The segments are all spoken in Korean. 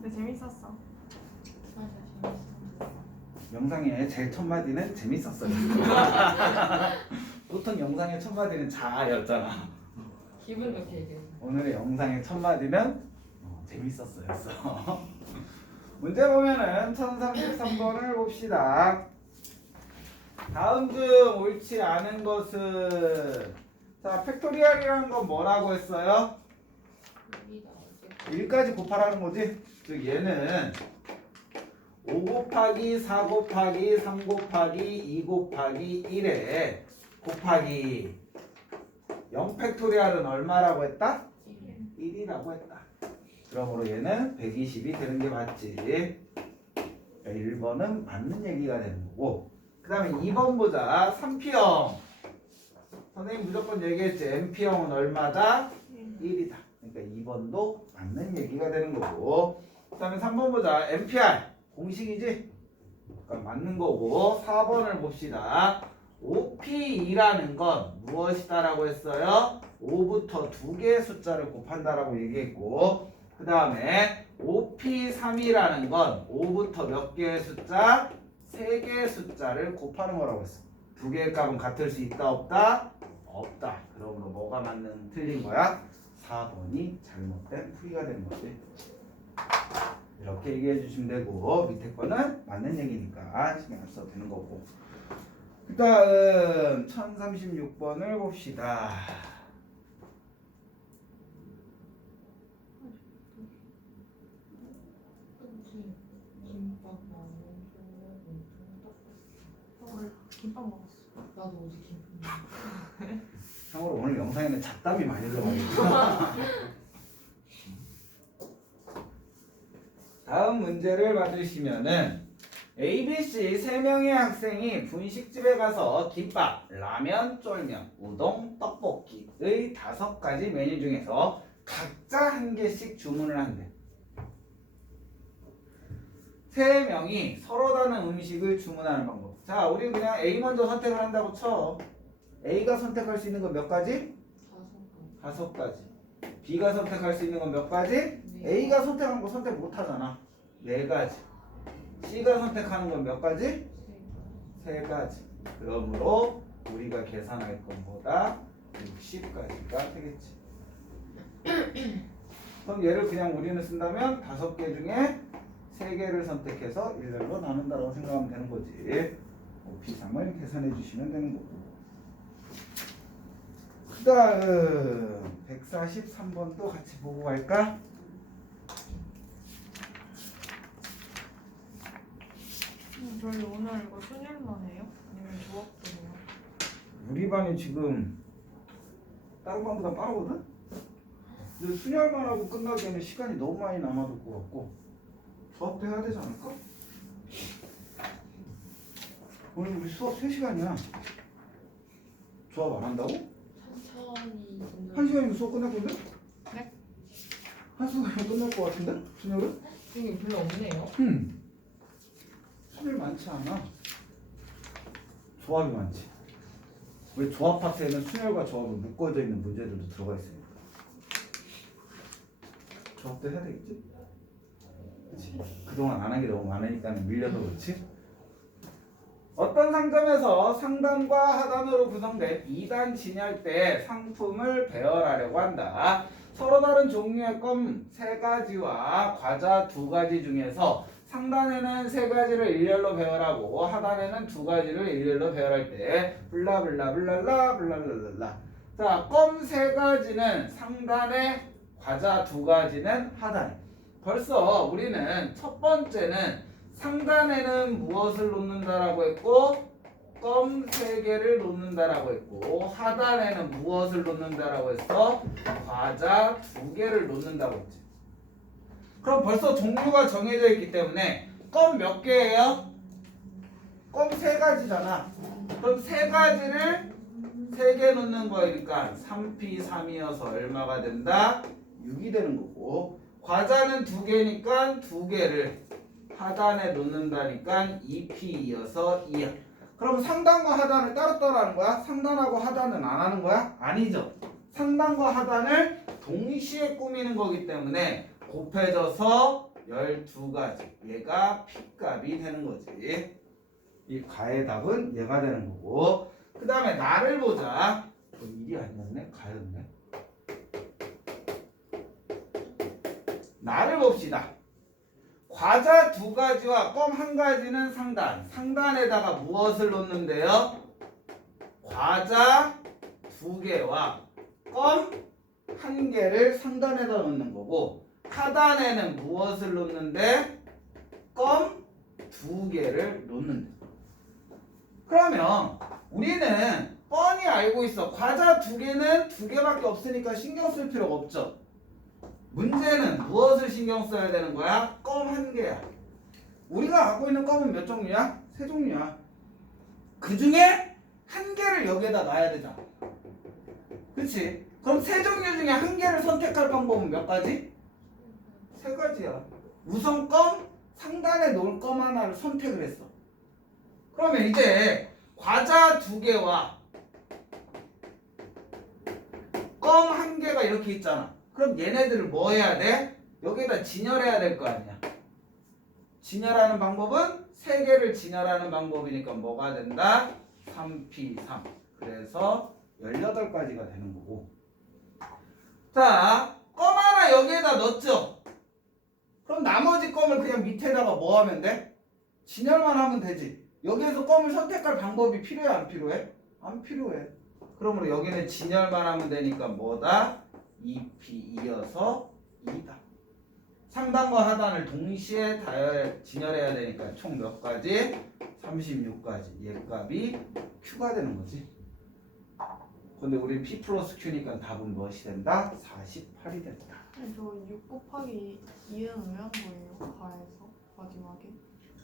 근데 재밌었어. 맞아, 재밌어. 영상의 제일 첫 마디는 재밌었어요. 보통 영상의 첫 마디는 자아였잖아. 기분 좋게 얘기해. 오늘의 영상의 첫 마디는 재밌었어였어. 문제 보면은 1033번을 봅시다. 다음 중 옳지 않은 것은 자 팩토리얼이라는 건 뭐라고 했어요? 여기다 어제 1까지 곱하라는 거지? 즉 얘는 5 곱하기 4 곱하기 3 곱하기 2 곱하기 1에 곱하기 0 팩토리얼은 얼마라고 했다? 1이라고 했다. 그러므로 얘는 120이 되는 게 맞지. 1번은 맞는 얘기가 되는 거고, 그 다음에 2번 보자. 3P형 선생님 무조건 얘기했지. NP형은 얼마다? 1이다. 그러니까 2번도 맞는 얘기가 되는 거고, 그 다음에 3번 보자. NPR 공식이지? 그러니까 맞는 거고, 4번을 봅시다. OP2라는 건 무엇이다 라고 했어요? 5부터 2개의 숫자를 곱한다라고 얘기했고, 그 다음에 OP3이라는 건 5부터 몇 개의 숫자? 3개의 숫자를 곱하는 거라고 했어. 2개의 값은 같을 수 있다 없다? 없다. 그러므로 뭐가 맞는 틀린 거야? 4번이 잘못된 풀이가 되는 거지. 이렇게 얘기해 주시면 되고, 밑에 거는 맞는 얘기니까 신경 안 써도 되는 거고. 그 다음 1036번을 봅시다. 김밥 나는 오늘 김밥 먹었어. 나도 어제 김밥 먹었어. 참고로 오늘 영상에는 잡담이 많이 들어가겠죠. 다음 문제를 받으시면은 ABC 3명의 학생이 분식집에 가서 김밥, 라면, 쫄면, 우동, 떡볶이의 5가지 메뉴 중에서 각자 한 개씩 주문을 한대. 3명이 서로 다른 음식을 주문하는 방법. 자, 우리 그냥 A 먼저 선택을 한다고 쳐. A가 선택할 수 있는 건 몇 가지? 5가지. B가 선택할 수 있는 건 몇 가지? A가 선택한 거 선택 못 하잖아. 4가지. C가 선택하는 건 몇 가지? 3가지. 그러므로 우리가 계산할 것보다 60가지가 되겠지. 그럼 얘를 그냥 우리는 쓴다면 5개 중에 3개를 선택해서 일렬로 나눈다라고 생각하면 되는 거지. P3을 계산해 주시면 되는 거고. 그 다음 143번도 같이 보고 갈까? 저희 오늘 이거 순열만 해요? 아니면 조합도 해요? 우리 반이 지금 다른 반보다 빠르거든? 근데 순열만 하고 끝나기에는 시간이 너무 많이 남아둘 것 같고 수업도 해야 되지 않을까? 오늘 우리 수업 3시간이야. 조합 안 한다고? 천천히 1시간이면 수업 끝날 건데? 네? 1시간이면 끝날 것 같은데? 순열은? 이게 별로 없네요. 순열 많지 않아. 조합이 많지. 왜 조합 파트에는 순열과 조합이 묶어져 있는 문제들도 들어가 있으니까. 조합도 해야 되겠지? 그치? 그동안 안 한 게 너무 많으니까 밀려서 그렇지? 어떤 상점에서 상단과 하단으로 구성된 2단 진열대 상품을 배열하려고 한다. 서로 다른 종류의 껌 3가지와 과자 2가지 중에서 상단에는 3가지를 일렬로 배열하고 하단에는 2가지를 일렬로 배열할 때 블라블라블랄라 블랄랄랄라. 자, 껌 3가지는 상단에, 과자 2가지는 하단에. 벌써 우리는 첫 번째는 상단에는 무엇을 놓는다라고 했고 껌 3개를 놓는다라고 했고 하단에는 무엇을 놓는다라고 했어? 과자 2개를 놓는다고 했지. 그럼 벌써 종류가 정해져 있기 때문에 껌 몇 개예요? 껌 3가지잖아. 그럼 3가지를 3개 놓는 거니까 3P3이어서 얼마가 된다? 6이 되는 거고, 과자는 2개니까 2개를 하단에 놓는다니까 2P이어서 2야. 그럼 상단과 하단을 따로따로 하는 거야? 상단하고 하단은 안 하는 거야? 아니죠. 상단과 하단을 동시에 꾸미는 거기 때문에 곱해져서 12가지. 얘가 P값이 되는 거지. 이 가의 답은 얘가 되는 거고. 그 다음에 나를 보자. 일이 아니었네? 가였네. 나를 봅시다. 과자 2가지와 껌 1가지는 상단. 상단에다가 무엇을 놓는데요? 과자 2개와 껌 1개를 상단에다 놓는 거고, 하단에는 무엇을 놓는데? 껌 2개를 놓는다. 그러면 우리는 뻔히 알고 있어. 과자 2개는 2개밖에 없으니까 신경 쓸 필요가 없죠. 문제는 무엇을 신경 써야 되는 거야? 껌 1개야. 우리가 갖고 있는 껌은 몇 종류야? 3종류야. 그 중에 1개를 여기에다 놔야 되잖아. 그치? 그럼 3종류 중에 1개를 선택할 방법은 몇 가지? 3가지야. 우선 껌, 상단에 놓을 껌 하나를 선택을 했어. 그러면 이제 과자 2개와 껌 1개가 이렇게 있잖아. 그럼 얘네들을 뭐 해야 돼? 여기에다 진열해야 될 거 아니야. 진열하는 방법은 3개를 진열하는 방법이니까 뭐가 된다? 3P3. 그래서 18가지가 되는 거고. 자, 껌 하나 여기에다 넣었죠? 그럼 나머지 껌을 그냥 밑에다가 뭐 하면 돼? 진열만 하면 되지. 여기에서 껌을 선택할 방법이 필요해, 안 필요해? 안 필요해. 그러므로 여기는 진열만 하면 되니까 뭐다? 2P 이어서 2다. 상단과 하단을 동시에 진열해야 되니까 총 몇 가지? 36가지. 얘 값이 Q가 되는 거지. 근데 우리 P 플러스 Q니까 답은 무엇이 된다? 48이 된다. 저 6 곱하기 2는 왜 한 거예요? 가에서 마지막에?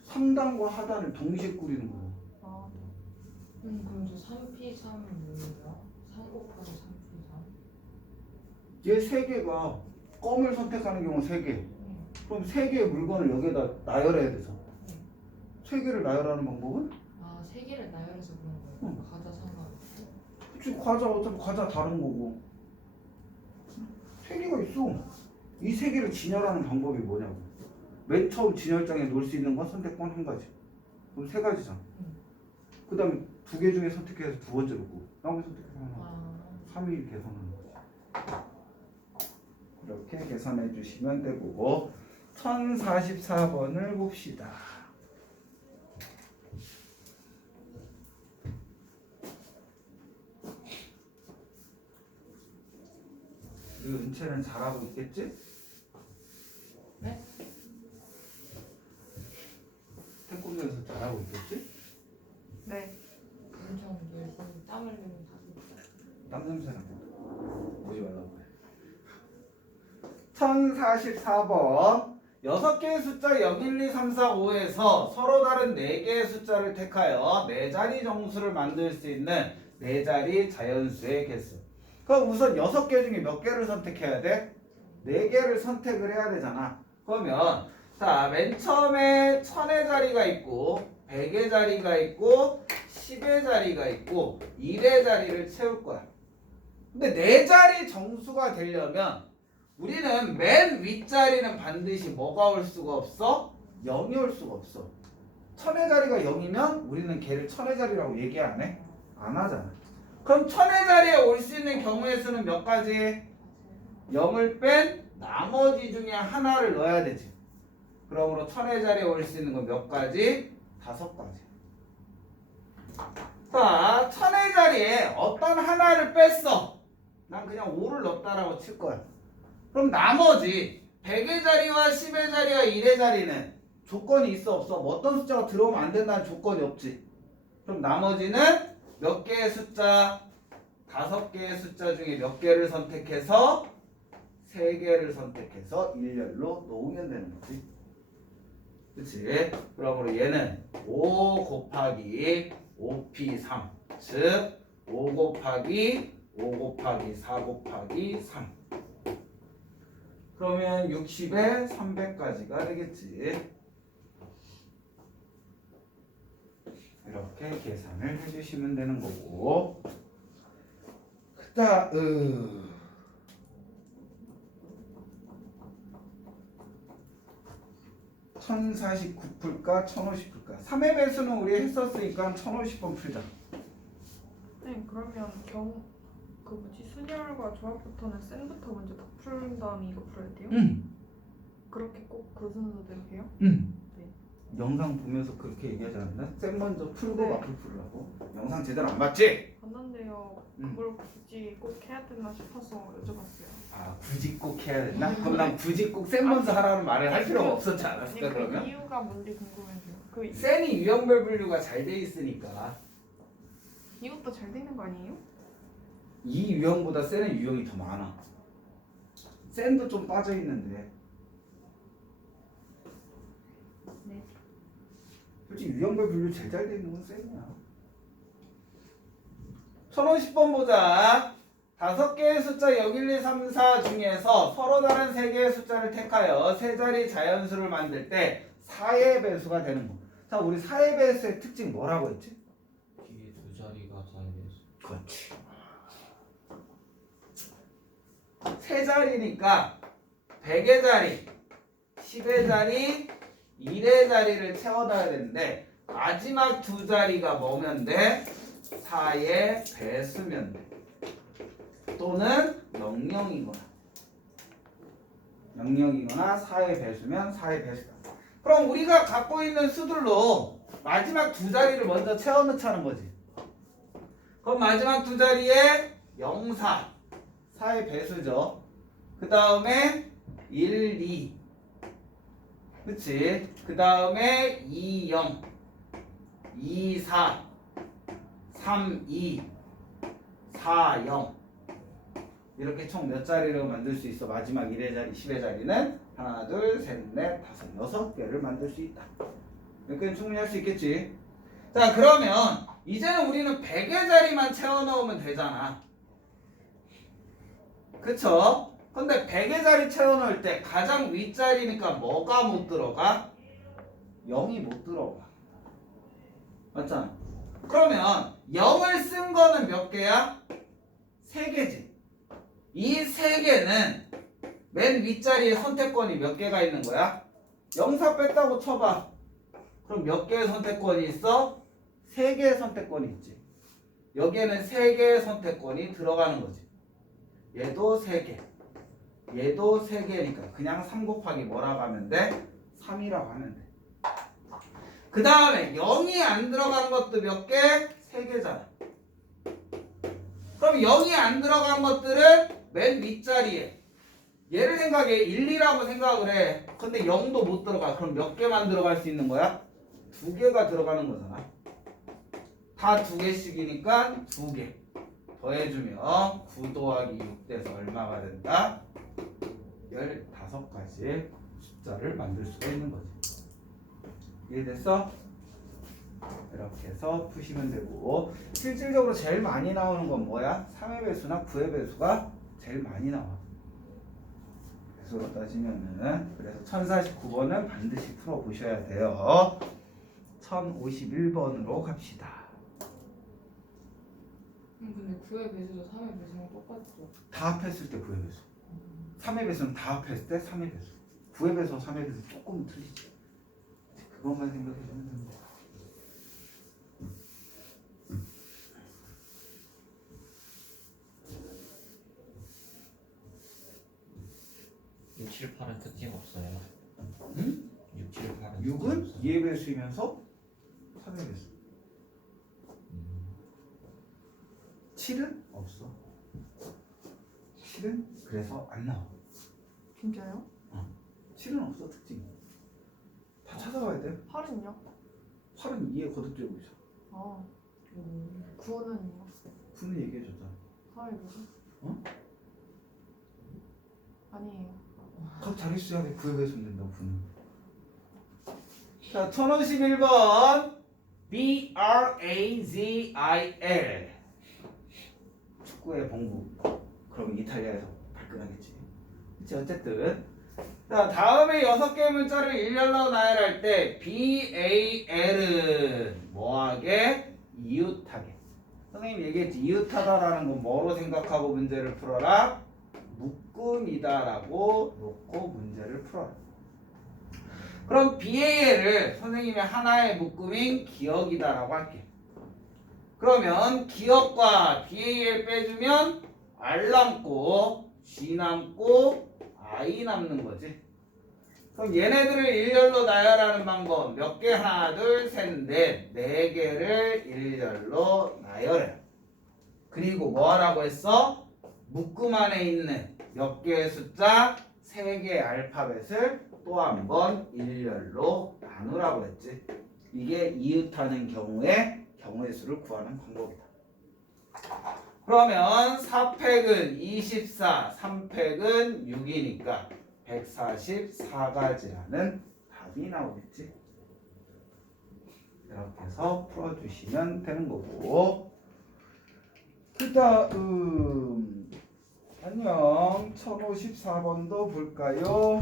상단과 하단을 동시에 꾸리는 거야. 아, 그럼 저 3P3은 뭐예요? 3 곱하기 3P3? 얘 3개가 껌을 선택하는 경우 3개. 그럼 3개의 물건을 여기에다 나열해야 돼서 3개를 나열하는 방법은? 아, 3개를 나열해서 그런 거예요? 과자 상관없이? 그치, 과자 어차피 과자 다른 거고 3개가 있어. 이 3개를 진열하는 방법이 뭐냐고. 맨 처음 진열장에 놓을 수 있는 건 선택권 1가지. 그럼 3가지잖아. 그 다음에 2개 중에 선택해서 2번째로 고 나머지 선택해서 하나. 3일 계산하는 거지. 이렇게 계산해 주시면 되고 1044번을 봅시다. 이 은채는 잘하고 있겠지? 네? 태권도에서 잘하고 있겠지? 네. 엄청 열심히 땀을 흘리면서 하고 있어요. 땀 냄새 나고 오지 말라고 해. 1044번 6개의 숫자 0, 1, 2, 3, 4, 5에서 서로 다른 4개의 숫자를 택하여 4자리 정수를 만들 수 있는 4자리 자연수의 개수. 그럼 우선 6개 중에 몇 개를 선택해야 돼? 4개를 선택을 해야 되잖아. 그러면 자, 맨 처음에 1000의 자리가 있고 100의 자리가 있고 10의 자리가 있고 1의 자리를 채울 거야. 근데 4자리 정수가 되려면 우리는 맨 윗자리는 반드시 뭐가 올 수가 없어? 0이 올 수가 없어. 1000의 자리가 0이면 우리는 걔를 1000의 자리라고 얘기 안 해? 안 하잖아. 그럼 1000의 자리에 올 수 있는 경우의 수는 몇 가지? 0을 뺀 나머지 중에 하나를 넣어야 되지. 그러므로 1000의 자리에 올 수 있는 건 몇 가지? 5가지. 자, 1000의 자리에 어떤 하나를 뺐어. 난 그냥 5를 넣었다라고 칠 거야. 그럼 나머지 100의 자리와 10의 자리와 1의 자리는 조건이 있어 없어? 뭐 어떤 숫자가 들어오면 안 된다는 조건이 없지. 그럼 나머지는 몇 개의 숫자? 5개의 숫자 중에 몇 개를 선택해서 3개를 선택해서 일렬로 놓으면 되는 거지. 그치? 그러므로 얘는 5 곱하기 5p3 즉 5 곱하기 5 곱하기 4 곱하기 3 그러면 60에 300까지가 되겠지. 이렇게 계산을 해주시면 되는 거고 1049 풀까 1050 풀까? 3의 배수는 우리 했었으니까 1050번 풀자. 네, 그러면 그 뭐지 순열과 조합부터는 쌤부터 먼저 다 푼 다음에 이거 풀어야 돼요? 그렇게 꼭 그 순서대로 해요? 네. 영상 보면서 그렇게 얘기하지 않았나? 쌤 먼저 풀고 네. 마플 풀으라고. 영상 제대로 안 봤지? 봤는데요. 그걸 굳이 꼭 해야 되나 싶어서 여쭤봤어요. 아 굳이 꼭 해야 되나? 그럼 난 굳이 꼭 쌤 먼저 하라는 말을 할 필요가 없었지 않았을까 그 그러면? 이유가 뭔지 궁금해서요. 쌤이 유형별 분류가 잘 돼 있으니까 이것도 잘 되는 거 아니에요? 이 유형보다 쌤의 유형이 더 많아. 쌤도 좀 빠져 있는데. 네. 솔직히 유형별 분류 제일 잘 돼 있는 건 쌤이야. 1050번 보자. 5개의 숫자 0, 1, 2, 3, 4 중에서 서로 다른 3개의 숫자를 택하여 세 자리 자연수를 만들 때 4의 배수가 되는 거. 자, 우리 4의 배수의 특징 뭐라고 했지? 뒤에 두 자리가 4의 배수. 그렇지. 세 자리니까 100의 자리, 10의 자리, 1의 자리를 채워놔야 되는데 마지막 두 자리가 뭐면 돼? 4의 배수면 돼. 또는 00이거나 00이거나 4의 배수면 4의 배수다. 그럼 우리가 갖고 있는 수들로 마지막 두 자리를 먼저 채워넣자는 거지. 그럼 마지막 두 자리에 04 4의 배수죠. 그 다음에 1, 2 그치? 그 다음에 2, 0 2, 4 3, 2 4, 0 이렇게 총 몇 자리로 만들 수 있어? 마지막 1의 자리, 10의 자리는 하나, 둘, 셋, 넷, 다섯, 6개를 만들 수 있다. 이렇게 충분히 할 수 있겠지? 자, 그러면 이제는 우리는 100의 자리만 채워넣으면 되잖아. 그쵸? 근데 100의 자리 채워넣을 때 가장 윗자리니까 뭐가 못 들어가? 0이 못 들어가. 맞잖아. 그러면 0을 쓴 거는 몇 개야? 3개지. 이 3개는 맨 윗자리에 선택권이 몇 개가 있는 거야? 0사 뺐다고 쳐봐. 그럼 몇 개의 선택권이 있어? 3개의 선택권이 있지. 여기에는 3개의 선택권이 들어가는 거지. 얘도 3개. 얘도 3개니까 그냥 3 곱하기 뭐라고 하면 돼? 3이라고 하면 돼. 그 다음에 0이 안 들어간 것도 몇 개? 3개잖아. 그럼 0이 안 들어간 것들은 맨 윗자리에 얘를 생각해 1, 2라고 생각을 해. 근데 0도 못 들어가. 그럼 몇 개만 들어갈 수 있는 거야? 2개가 들어가는 거잖아. 다 2개씩이니까 2개 더해주면 9 더하기 6 돼서 얼마가 된다? 15가지의 숫자를 만들 수가 있는 거지. 이해됐어? 이렇게 해서 푸시면 되고, 실질적으로 제일 많이 나오는 건 뭐야? 3의 배수나 9의 배수가 제일 많이 나와. 배수로 따지면은. 그래서 1049번은 반드시 풀어보셔야 돼요. 1051번으로 갑시다. 근데 9의 배수도 3의 배수랑 똑같죠? 다 합했을 때 9의 배수. 3의 배수는 다 합했을 때 3의 배수. 9의 배수와 3의 배수 조금 틀리지. 그것만 생각해주면 됩니다. 6, 7, 8은 특징 없어요. 응? 6, 7, 8은 6은 2의 배수이면서 3의 배수. 7은 없어. 7은 그래서 안 나와. 진짜요? 7은 없어 특징이. 다 찾아봐야 돼. 8은요? 8은 2에 거듭되고 있어. 아 9는요? 9는 얘기해줬잖아. 4의 배수? 어? 아니에요. 더 잘했어야 돼. 9의 배수면 된다고 9는. 자 1051번 BRAZIL 축구의 봉부. 그럼 이탈리아에서 발끈하겠지. 그치 어쨌든. 자 다음에 6개의 문자를 일렬로 나열할 때 BAL은 뭐하게? 이웃하게. 선생님이 얘기했지. 이웃하다라는 건 뭐로 생각하고 문제를 풀어라? 묶음이다라고 놓고 문제를 풀어라. 그럼 BAL을 선생님의 하나의 묶음인 기억이다라고 할게. 그러면 기억과 BAL 빼주면 R 남고 G 남고 I 남는 거지. 그럼 얘네들을 일렬로 나열하는 방법 몇 개? 하나, 둘, 셋, 넷. 네 개를 일렬로 나열해. 그리고 뭐 하라고 했어? 묶음 안에 있는 몇 개의 숫자? 세 개의 알파벳을 또 한 번 일렬로 나누라고 했지. 이게 이웃하는 경우에 경우의 수를 구하는 방법이다. 그러면 4팩은 24, 3팩은 6이니까 144가지라는 답이 나오겠지. 이렇게 해서 풀어주시면 되는 거고, 그 다음 안녕 1054번도 볼까요?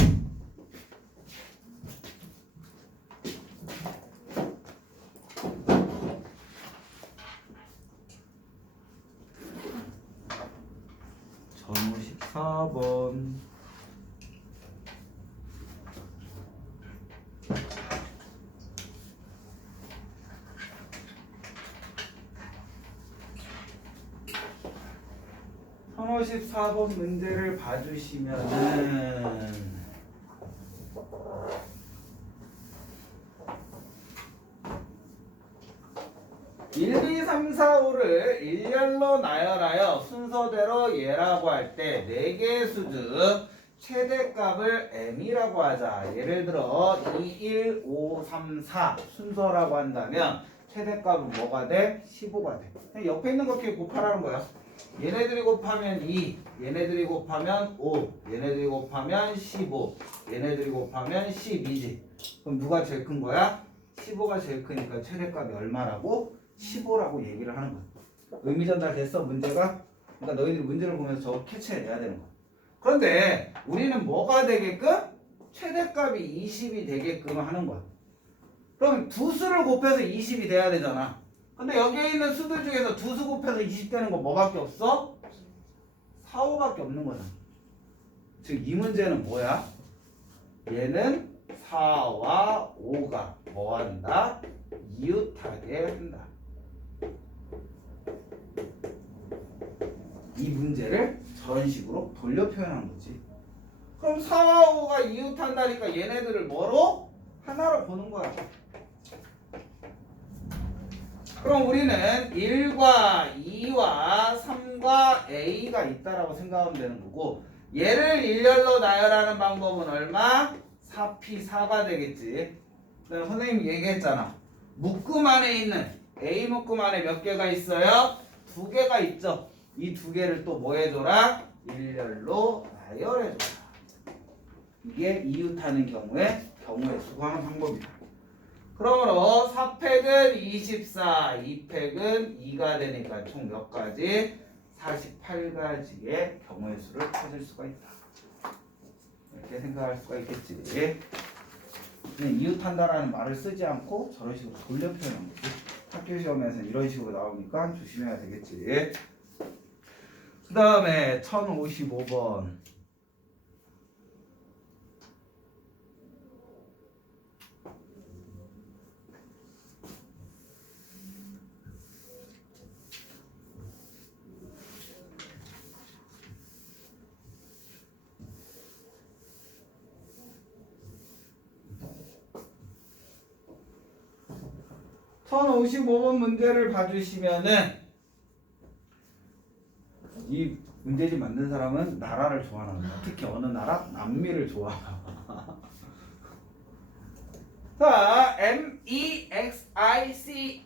(1054번) 1054번 문제를 봐주시면은 1, 2, 3, 4, 5를 일렬로 나열하여 순서대로 예라고 할 때 4개의 수 중 최대값을 m이라고 하자. 예를 들어 2, 1, 5, 3, 4 순서라고 한다면 최대값은 뭐가 돼? 15가 돼. 옆에 있는 거 이렇게 곱하라는 거야. 얘네들이 곱하면 2, 얘네들이 곱하면 5, 얘네들이 곱하면 15, 얘네들이 곱하면 12지. 그럼 누가 제일 큰 거야? 15가 제일 크니까 최대값이 얼마라고? 15라고 얘기를 하는 거야. 의미 전달 됐어 문제가? 그러니까 너희들이 문제를 보면서 저거 캐치해내야 되는 거야. 그런데 우리는 뭐가 되게끔? 최대값이 20이 되게끔 하는 거야. 그럼 두 수를 곱해서 20이 돼야 되잖아. 근데 여기에 있는 수들 중에서 두 수 곱해서 20 되는 거 뭐밖에 없어? 4, 5밖에 없는 거잖아. 즉 이 문제는 뭐야? 얘는 4와 5가 뭐한다? 이웃하게 한다. 이 문제를 저런 식으로 돌려 표현한 거지. 그럼 4와 5가 이웃한다니까 얘네들을 뭐로? 하나로 보는 거야. 그럼 우리는 1과 2와 3과 A가 있다라고 생각하면 되는 거고, 얘를 일렬로 나열하는 방법은 얼마? 4P4가 되겠지. 선생님이 얘기했잖아. 묶음 안에 있는 A 묶음 안에 몇 개가 있어요? 2개가 있죠. 이 2개를 또 뭐 해줘라? 일렬로 나열해줘라. 이게 이웃하는 경우에 경우의 수 구하는 방법이다. 그러므로 4팩은 24, 2팩은 2가 되니까 총 몇 가지? 48가지의 경우의 수를 찾을 수가 있다. 이렇게 생각할 수가 있겠지. 그냥 이웃한다라는 말을 쓰지 않고 저런 식으로 돌려 표현한 거지. 학교 시험에서 이런 식으로 나오니까 조심해야 되겠지. 그 다음에 1055번. (1055번) 문제를 봐주시면은 이 문제집 만든 사람은 나라를 좋아하는 거야. 특히 어느 나라? 남미를 좋아하. 자, MEXICO의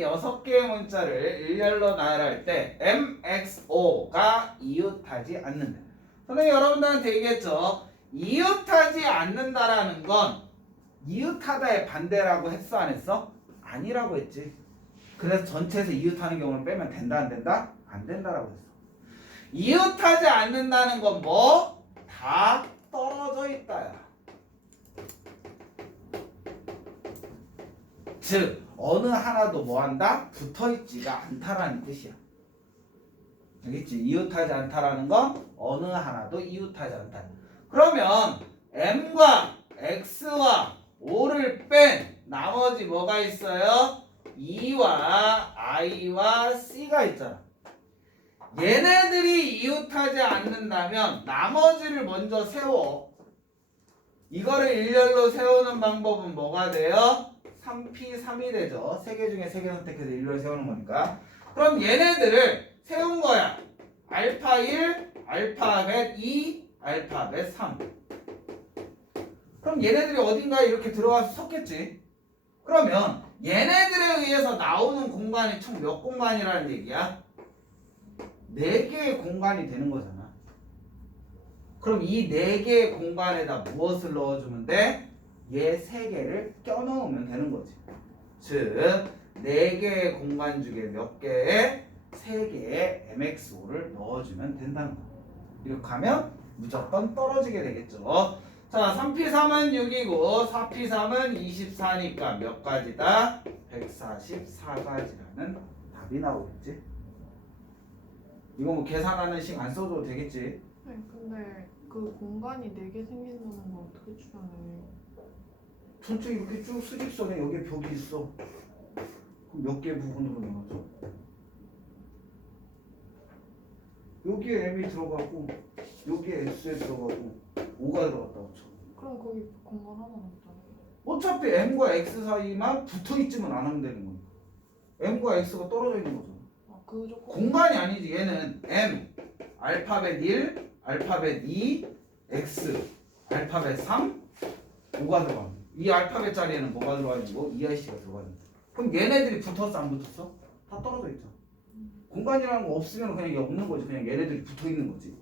6개의 문자를 일렬로 나열할 때 MXO가 이웃하지 않는다. 선생님 여러분들한테 얘기했죠. 이웃하지 않는다라는 건 이웃하다의 반대라고 했어 안 했어? 아니라고 했지. 그래서 전체에서 이웃하는 경우를 빼면 된다 안 된다? 안 된다라고 했어. 이웃하지 않는다는 건 뭐? 다 떨어져 있다야. 즉 어느 하나도 뭐한다? 붙어있지가 않다라는 뜻이야. 알겠지? 이웃하지 않다라는 건 어느 하나도 이웃하지 않다. 그러면 M과 X 한다면 나머지를 먼저 세워. 이거를 일렬로 세우는 방법은 뭐가 돼요? 3p 3이 되죠. 3개 중에 3개 선택해서 일렬로 세우는 거니까. 그럼 얘네들을 세운 거야. 알파 1, 알파벳 2, 알파벳 3. 그럼 얘네들이 어딘가에 이렇게 들어가서 섰겠지. 그러면 얘네들에 의해서 나오는 공간이 총 몇 공간이라는 얘기야? 4개의 공간이 되는 거잖아. 그럼 이 4개의 공간에다 무엇을 넣어주면 돼? 얘 3개를 껴넣으면 되는 거지. 즉 4개의 공간 중에 몇 개의 3개의 MXO를 넣어주면 된다는 거야. 이렇게 하면 무조건 떨어지게 되겠죠. 자, 3p3은 6이고 4p3은 24니까 몇 가지다? 144가지라는 답이 나오겠지. 이거 뭐 계산하는 식 안 써도 되겠지. 네, 근데 그 공간이 4개 생긴다는 걸 어떻게 추론해요? 전체 이렇게 쭉 수직선에 여기에 벽이 있어. 그럼 몇 개 부분으로 나눠져? 여기에 M이 들어가고 여기에 S에 들어가고 5가 들어갔다고 쳐. 그럼 거기 공간 하나 남잖아요. 어차피 M과 X 사이만 붙어있지만 않으면 되는 거니까. M과 X가 떨어져 있는 거잖아. 아, 그 조건. 공간이 아니지. 얘는 M, 알파벳 1, 알파벳 2, X, 알파벳 3, 5가 들어가는 거야. 이 알파벳 자리에는 뭐가 들어가 있는 거? EIC가 들어가 있는 거야. 그럼 얘네들이 붙었어 안 붙었어? 다 떨어져 있잖아. 공간이라는 거 없으면 그냥 이게 없는 거지. 그냥 얘네들이 붙어 있는 거지.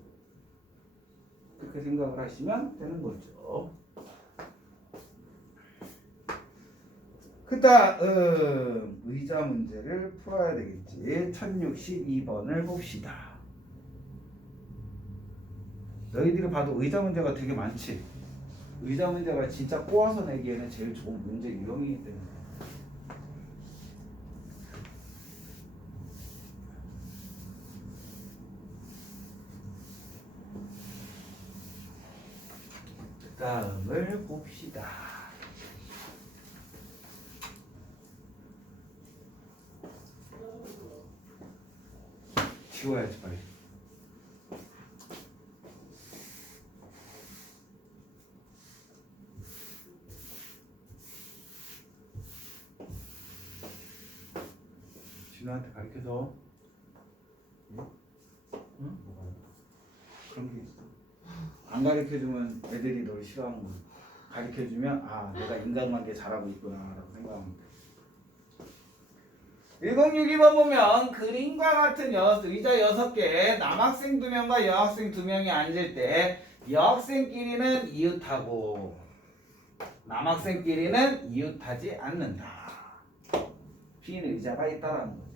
그렇게 생각을 하시면 되는 거죠. 그 다음 의자 문제를 풀어야 되겠지. 1062번을 봅시다. 너희들이 봐도 의자 문제가 되게 많지. 의자 문제가 진짜 꼬아서 내기에는 제일 좋은 문제 유형이기 때문에. 그 다음을 봅시다. 지워야지 빨리. 진우한테 가르쳐줘. 응? 응? 그런 게 있어. 안 가르쳐주면 애들이 널 싫어하는 거야. 가르쳐주면 아 내가 인간관계 잘하고 있구나라고 생각하면 돼. 1062번 보면 그림과 같은 의자 6개, 남학생 2명과 여학생 2명이 앉을 때 여학생끼리는 이웃하고 남학생끼리는 이웃하지 않는다. 빈 의자가 있다라는 거지.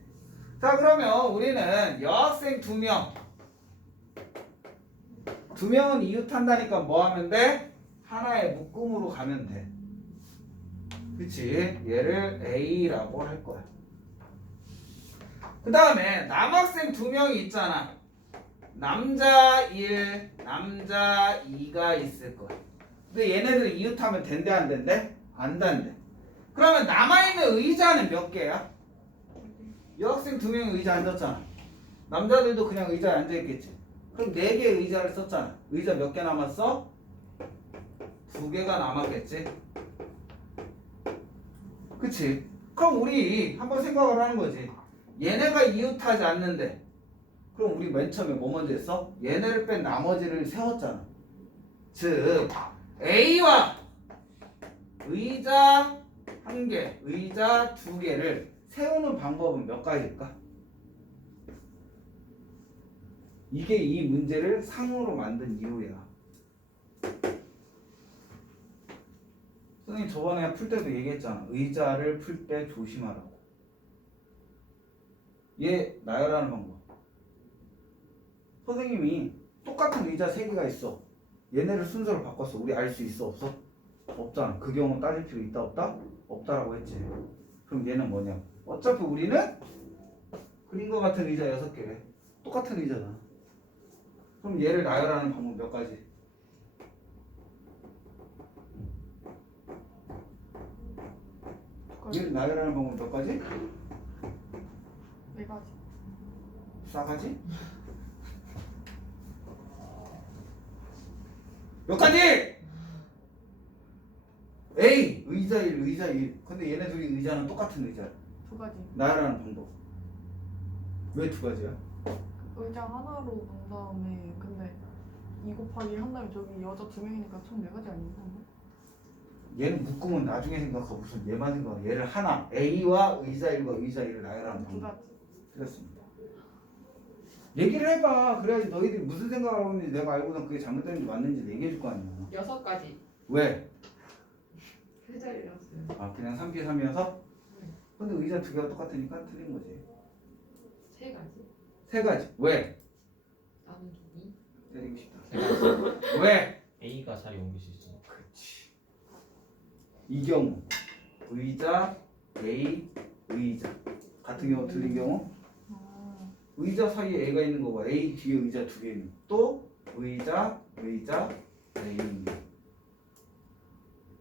자, 그러면 우리는 여학생 2명, 2명은 이웃한다니까 뭐 하면 돼? 하나의 묶음으로 가면 돼. 그치? 얘를 A라고 할 거야. 그 다음에 남학생 2명이 있잖아. 남자 1, 남자 2가 있을 거야. 근데 얘네들 이웃하면 된대 안 된대? 안 된대. 그러면 남아있는 의자는 몇 개야? 여학생 2명이 의자 앉았잖아. 남자들도 그냥 의자에 앉아있겠지. 그럼 4개의 의자를 썼잖아. 의자 몇 개 남았어? 2개가 남았겠지. 그치? 그럼 우리 한번 생각을 하는 거지. 얘네가 이웃하지 않는데 그럼 우리 맨 처음에 뭐 먼저 했어? 얘네를 뺀 나머지를 세웠잖아. 즉 A와 의자 1개, 의자 2개를 세우는 방법은 몇 가지일까? 이게 이 문제를 상으로 만든 이유야. 선생님 저번에 풀 때도 얘기했잖아. 의자를 풀 때 조심하라고. 얘 나열하는 방법. 선생님이 똑같은 의자 3개가 있어. 얘네를 순서를 바꿨어. 우리 알 수 있어? 없어? 없잖아. 그 경우 따질 필요 있다 없다? 없다라고 했지. 그럼 얘는 뭐냐? 어차피 우리는 그림과 같은 의자 6개래. 똑같은 의자잖아. 그럼 얘를 나열하는 방법 몇 가지? 얘를 나열하는 방법 몇 가지? 4가지. 4가지? 몇 가지? A 의자 1 의자 1. 근데 얘네 둘이 의자는 똑같은 의자야. 두 가지. 나열하는 방법. 왜 두 가지야? 의자 하나로 놓은 다음에 근데 2 곱하기 한 다음에 저기 여자 2명이니까 총 4가지 아닌가? 얘는 묶으면 나중에 생각하고 무슨 얘만 생각하고 얘를 하나 A와 의자 1과 의자 1을 나열하는 두 방법. 가지. 그렇습니다. 얘기를 해봐. 그래야지 너희들이 무슨 생각을 하고 있는지 내가 알고는 그게 잘못되는지 맞는지 얘기해 줄 거 아니야. 6가지. 왜? 세자리였어요. 아 그냥 3P 3이어서? 근데 의자 두 개가 똑같으니까 틀린 거지. 3가지. 세 가지. 왜? 나누기 2. 때리고 싶다. 왜? A가 자리 옮길 수 있어. 그렇지. 이 경우 의자 A 의자 같은 경우 틀린 경우 의자 사이에 A가 있는 거고 A 뒤에 의자 두 개 있는 또 의자 A 있는 거.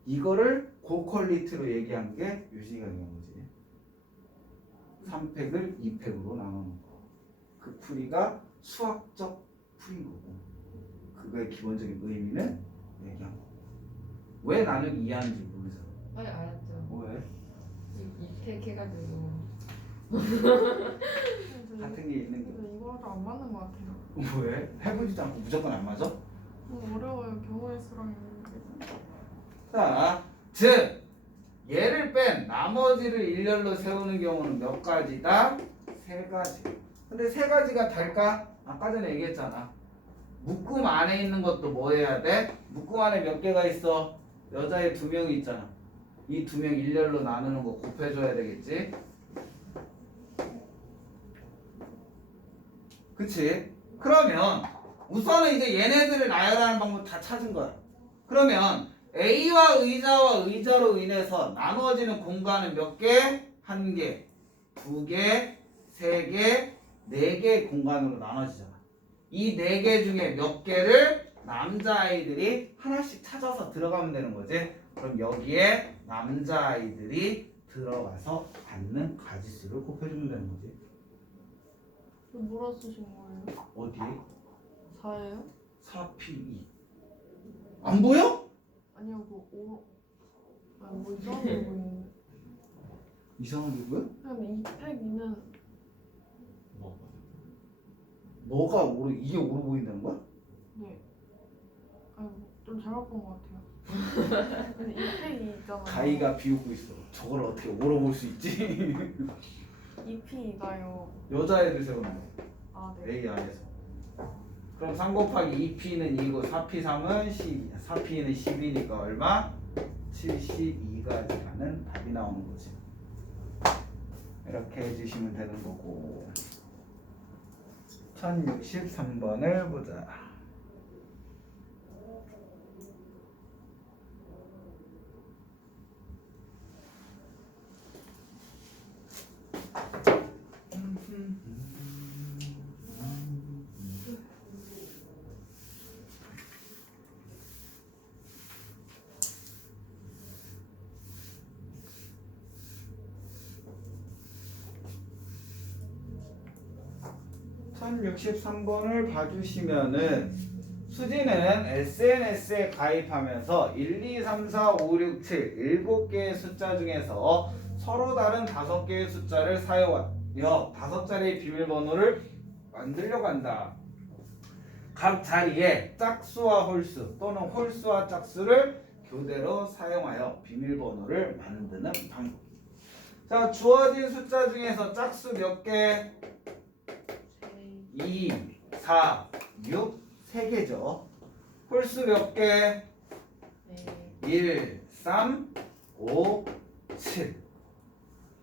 이거를 고퀄리티로 얘기한 게 유진이가 얘기한 거지. 3팩을 2팩으로 나누는 거. 그 풀이가 수학적 풀인 거고 그거의 기본적인 의미는 얘기한 거고 왜 나누기 이해하는지 모르잖아. 아니 알았죠. 왜? 이택 해가지고. 같은 게 있는 거. 근데 이거랑 안 맞는 것 같아요. 왜? 해보지도 않고 무조건 안 맞아? 너무 어려워요. 경우의 수랑 있는데. 자, 즉 얘를 뺀 나머지를 일렬로 세우는 경우는 몇 가지다? 세 가지. 근데 세 가지가 될까? 아까 전에 얘기했잖아. 묶음 안에 있는 것도 뭐 해야 돼? 묶음 안에 몇 개가 있어? 여자애 2명이 있잖아. 이 2명 일렬로 나누는 거 곱해줘야 되겠지? 그치? 그러면 우선은 이제 얘네들을 나열하는 방법 다 찾은 거야. 그러면 A와 의자와 의자로 인해서 나누어지는 공간은 몇 개? 1개, 2개, 3개, 4개의 공간으로 나눠지잖아. 이 4개 중에 몇 개를 남자아이들이 하나씩 찾아서 들어가면 되는 거지. 그럼 여기에 남자아이들이 들어가서 받는 가지수를 곱해주면 되는 거지. 뭐라 쓰신 거예요? 어디? 4예요? 4P2. 안 보여? 아니요, 그 5. 아니, 뭐 이상하게 보이는데. 이상하게 보여? 그럼 2팩 2는 뭐? 뭐가 오로 이게 오로 보인다는 거야? 네. 아니, 좀 잘못 본 것 같아요. 근데 2팩이 있잖아요. 가희가 비웃고 있어. 저걸 어떻게 오로 볼 수 있지? 2P가요. 여자애들 세우는 거. 아, 네. A 안에서. 그럼 3 곱하기 2P는 2고 4P 3은 12. 4P는 12니까 얼마? 72가지라는 답이 나오는 거지. 이렇게 해주시면 되는 거고. 1063번을 보자. (1063번을) 봐주시면은 수지는 SNS에 가입하면서 1, 2, 3, 4, 5, 6, 7 7개의 숫자 중에서 서로 다른 5개의 숫자를 사용하여 5자리의 비밀번호를 만들려고 한다. 각 자리에 짝수와 홀수 또는 홀수와 짝수를 교대로 사용하여 비밀번호를 만드는 방법. 자, 주어진 숫자 중에서 짝수 몇 개? 2, 4, 6, 3개죠. 홀수 몇 개? 1, 3, 5, 7.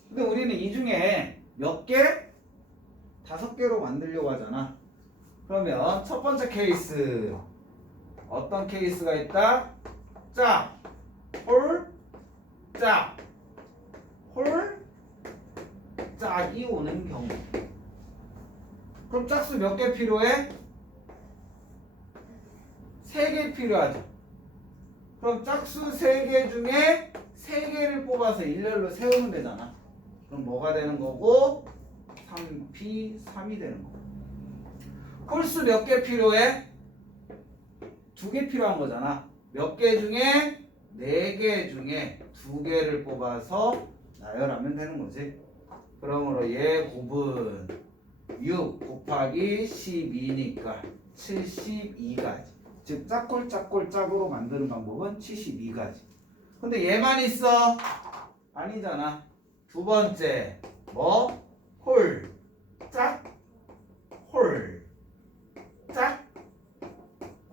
근데 우리는 이 중에 몇 개? 5개로 만들려고 하잖아. 그러면 첫 번째 케이스 어떤 케이스가 있다? 짝, 홀, 짝, 홀, 짝이 오는 경우. 그럼 짝수 몇 개 필요해? 3개 필요하죠. 그럼 짝수 3개 중에 3개를 뽑아서 일렬로 세우면 되잖아. 그럼 뭐가 되는 거고? 3P3이 되는 거고. 홀수 몇 개 필요해? 두 개 필요한 거잖아. 몇 개 중에? 4개 중에 2개를 뽑아서 나열하면 되는 거지. 그러므로 얘 곱은 6 곱하기 12니까 72가지. 즉 짝꼴짝꼴짝으로 만드는 방법은 72가지. 근데 얘만 있어? 아니잖아. 두 번째 뭐? 홀, 짝, 홀, 짝,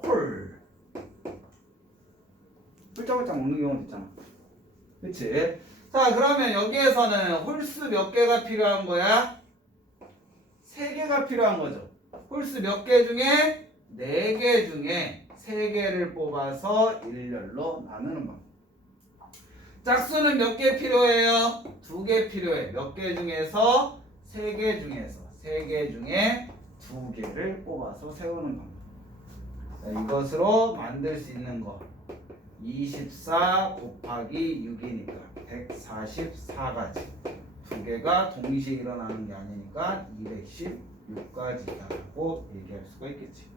홀. 홀짝홀짝 먹는 경우도 있잖아. 그치? 자, 그러면 여기에서는 홀수 몇 개가 필요한 거야? 3개가 필요한 거죠. 홀수 몇 개 중에? 4개 중에 3개를 뽑아서 일렬로 나누는 방법. 짝수는 몇 개 필요해요? 2개 필요해. 몇 개 중에서? 3개 중에서. 3개 중에 2개를 뽑아서 세우는 방법. 자, 이것으로 만들 수 있는 거. 24 곱하기 6이니까 144가지. 2개가 동시에 일어나는 게 아니니까 216가지다라고 얘기할 수가 있겠지.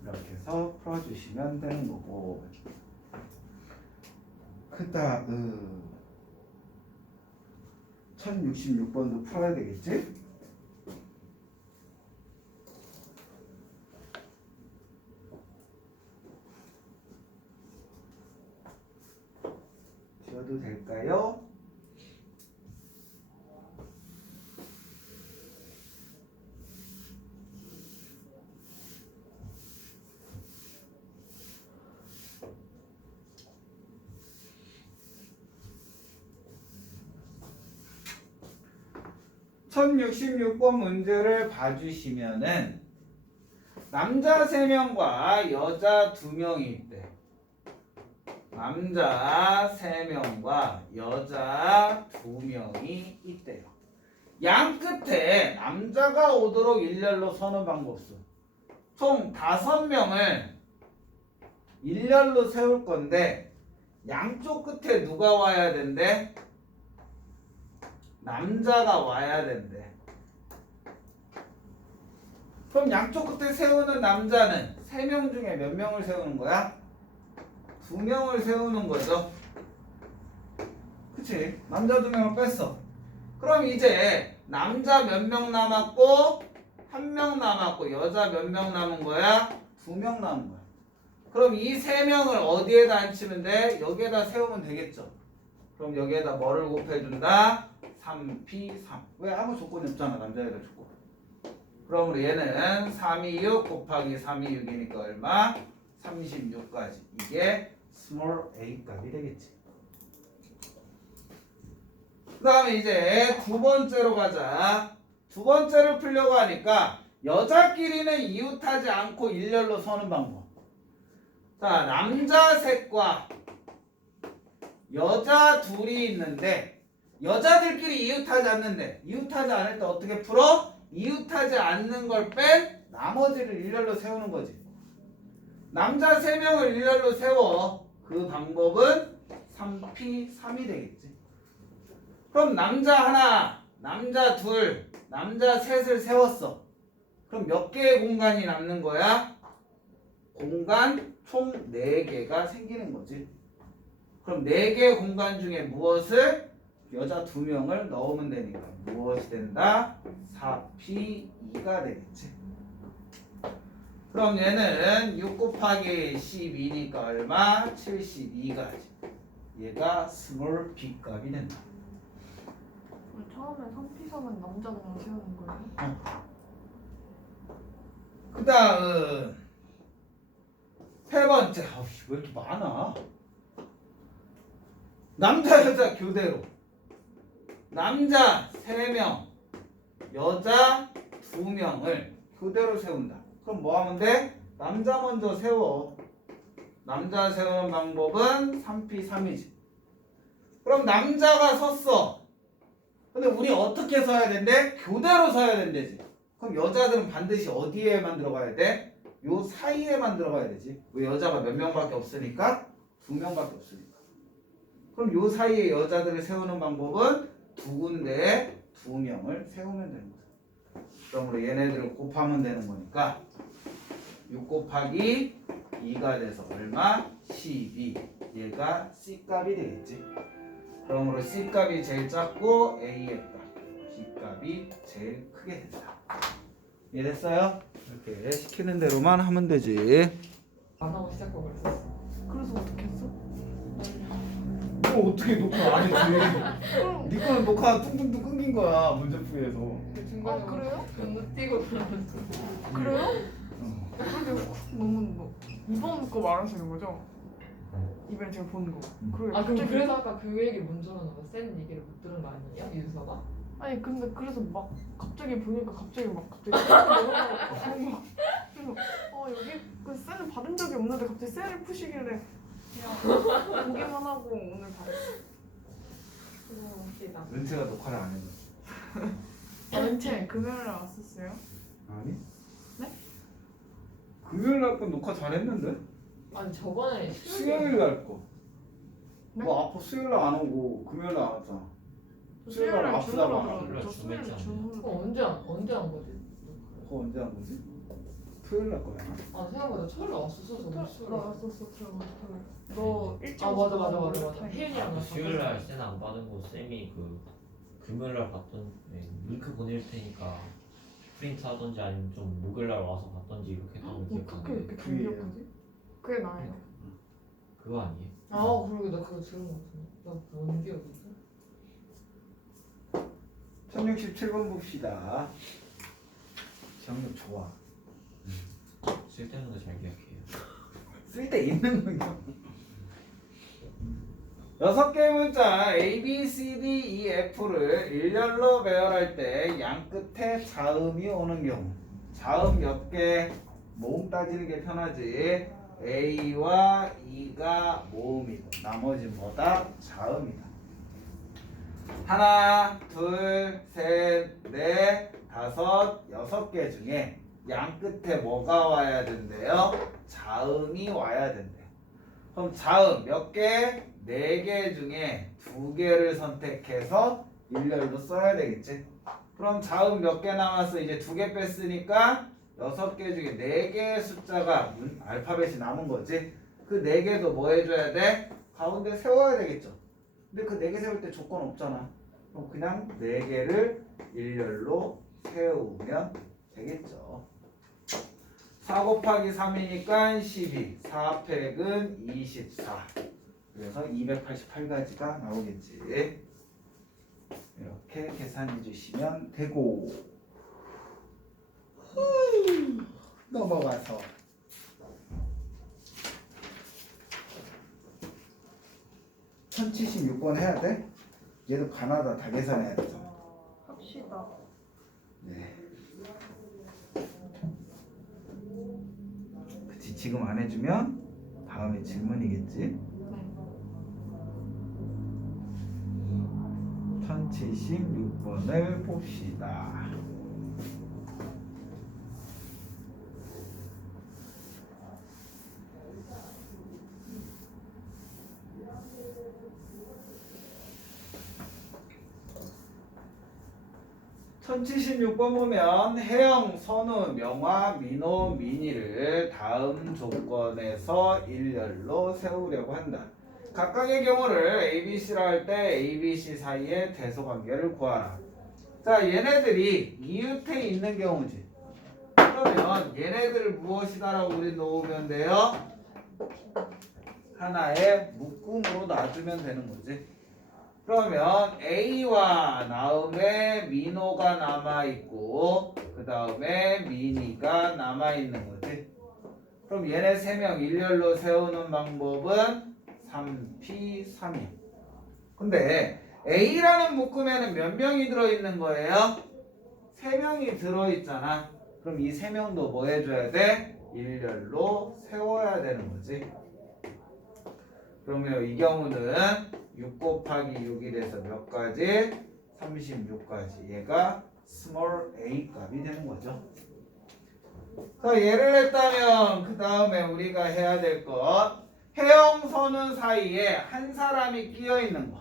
이렇게 해서 풀어주시면 되는 거고. 그 다음 1066번도 풀어야 되겠지? 지워도 될까요? (1066번) 문제를 봐주시면은 남자 3명과 여자 2명이 있대. 남자 3명과 여자 2명이 있대요. 양 끝에 남자가 오도록 일렬로 서는 방법수. 총 5명을 일렬로 세울 건데 양쪽 끝에 누가 와야 된대? 남자가 와야 된대. 그럼 양쪽 끝에 세우는 남자는 3명 중에 몇 명을 세우는 거야? 2명을 세우는 거죠. 그치? 남자 2명을 뺐어. 그럼 이제 남자 몇 명 남았고 1명 남았고 여자 몇 명 남은 거야? 2명 남은 거야. 그럼 이 3명을 어디에다 앉히면 돼? 여기에다 세우면 되겠죠. 그럼 여기에다 뭐를 곱해준다? 3p3. 왜? 아무 조건이 없잖아. 남자애들 조건. 그러므로 얘는 326 곱하기 326이니까 얼마? 36까지. 이게 small a 값이 되겠지. 그 다음에 이제 두 번째로 가자. 두 번째를 풀려고 하니까 여자끼리는 이웃하지 않고 일렬로 서는 방법. 자, 남자 셋과 여자 둘이 있는데 여자들끼리 이웃하지 않는데 이웃하지 않을 때 어떻게 풀어? 이웃하지 않는 걸 뺀 나머지를 일렬로 세우는 거지. 남자 3명을 일렬로 세워. 그 방법은 3p3이 되겠지. 그럼 남자 하나, 남자 둘, 남자 셋을 세웠어. 그럼 몇 개의 공간이 남는 거야? 공간 총 4개가 생기는 거지. 그럼 4개의 공간 중에 무엇을? 여자 2명을 넣으면 되니까 무엇이 된다? 4p2가 되겠지. 그럼 얘는 6 곱하기 12니까 얼마? 72가지. 얘가 스몰 b 값이 된다. 처음에 3p3은 남자만 세우는 거예요? 그 다음 세 번째. 왜 이렇게 많아? 남자 여자 교대로 남자 3명 여자 2명을 교대로 세운다. 그럼 뭐 하면 돼? 남자 먼저 세워. 남자 세우는 방법은 3p3이지. 그럼 남자가 섰어. 근데 우리 어떻게 서야 된대? 교대로 서야 된대지. 그럼 여자들은 반드시 어디에만 들어가야 돼? 요 사이에만 들어가야 되지. 왜? 여자가 몇 명밖에 없으니까? 2명밖에 없으니까. 그럼 요 사이에 여자들을 세우는 방법은 두 군데에 2명을 세우면 되는 거야. 그러므로 얘네들을 곱하면 되는 거니까 6 곱하기 2가 돼서 얼마? 12. 얘가 C값이 되겠지. 그러므로 C값이 제일 작고 A의 값, B값이 제일 크게 된다. 이해됐어요? 이렇게 시키는 대로만 하면 되지. 안 하고 시작하고 그랬었어. 그래서 어떻게 했어? 어떻게 녹화 안 했지? 그럼 네 거는 녹화 뚱뚱뚱 끊긴 거야 문제풀이에서. 그 중간에 아, 그래요? 건너뛰고 들어갔어. 그래요? 근데 너무 2번 거 말하시는 거죠? 이번에 제가 본 거. 그리고 아 그럼 갑자기- 그래서 아까 그 얘기 먼저 하나 봐. 센 얘기를 못 들은 거 아니에요? 윤서가? 아니 근데 그래서 막 갑자기 보니까 갑자기 넘어가고 그래서 여기 그 셀을 받은 적이 없는데 갑자기 셀을 푸시길래 그냥 보기만 하고 오늘 받았어. 웃기다. 은채가 녹화를 안 했네. 전체 금요일에 왔었어요? 아니? 네? 금요일 날 건 녹화 잘했는데? 아니 저번에 수요일 날 거. 네? 뭐 아파 수요일 날 안 오고 금요일 날 안 왔잖아. 수요일 날 아프다고 중으로 하나? 들어왔죠. 수요일 수요일 날 중으로. 언제 한 거지? 그거 언제 한 거지? 토요일 날 거야. 아 생각보다 철로 왔었어 저번 나 수요일. 왔었어. 너 일찍 아 맞아 맞아 왔었다고 맞아 맞아. 타임. 혜연이랑 그 나랑 수요일 날 쌤 안 받은 거 쌤이 그 금요일 날 봤던 링크 보낼 테니까 프린트 하던지 아니면 좀 목요일 날 와서 봤던지 이렇게 했던 거 어떻게 이렇게 기억하는데 잘 기억하지? 그게 나예요. 그거 아니에요? 아 그러게 나 그거 들은 거 같은데. 나뭔 기억이지? 1067번 봅시다. 기억력 좋아. 쓸데없는 거 잘 기억해요. 쓸데 있는 거요. 6개의 문자 A, B, C, D, E, F를 일렬로 배열할 때 양 끝에 자음이 오는 경우 자음 몇 개? 모음 따지는 게 편하지. A와 E가 모음이고 나머지 뭐다? 자음이다. 하나, 둘, 셋, 넷, 다섯, 6개 중에 양 끝에 뭐가 와야 된대요? 자음이 와야 된대요. 그럼 자음 몇 개? 4개 중에 2개를 선택해서 일렬로 써야 되겠지. 그럼 자음 몇 개 남았어? 이제 2개 뺐으니까 6개 중에 4개의 숫자가 알파벳이 남은 거지. 그 4개도 뭐 해줘야 돼? 가운데 세워야 되겠죠. 근데 그 4개 세울 때 조건 없잖아. 그럼 그냥 4개를 일렬로 세우면 되겠죠. 4 곱하기 3이니까 12, 4팩은 24. 그래서 288가지가 나오겠지. 이렇게 계산해 주시면 되고. 넘어가서 (1076번) 해야 돼? 얘도 가나다 다 계산해야 되잖아. 합시다. 네. 그치, 지금 안 해주면 다음에 질문이겠지. 1076번을 봅시다. (1076번) 보면 혜영, 선우, 명화, 민호, 민희를 다음 조건에서 일렬로 세우려고 한다. 각각의 경우를 ABC라 할 때 ABC 사이의 대소관계를 구하라. 자, 얘네들이 이웃에 있는 경우지. 그러면 얘네들을 무엇이다라고 우리 놓으면 돼요? 하나의 묶음으로 놔주면 되는 거지. 그러면 A와 다음에 민호가 남아있고 그 다음에 민희가 남아있는 거지. 그럼 얘네 3명 일렬로 세우는 방법은 3P3이야. 근데 A라는 묶음에는 몇 명이 들어있는 거예요? 3명이 들어있잖아. 그럼 이 3명도 뭐 해줘야 돼? 일렬로 세워야 되는 거지. 그러면 이 경우는 6 곱하기 6이 돼서 몇 가지? 36가지. 얘가 small a 값이 되는 거죠. 자, 예를 냈다면 그 다음에 우리가 해야 될 것, 혜영, 선우 사이에 한 사람이 끼어 있는 것.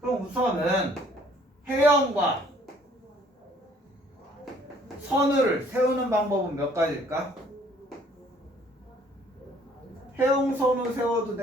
그럼 우선은 혜영과 선우를 세우는 방법은 몇 가지일까? 해용선을 세워도 돼.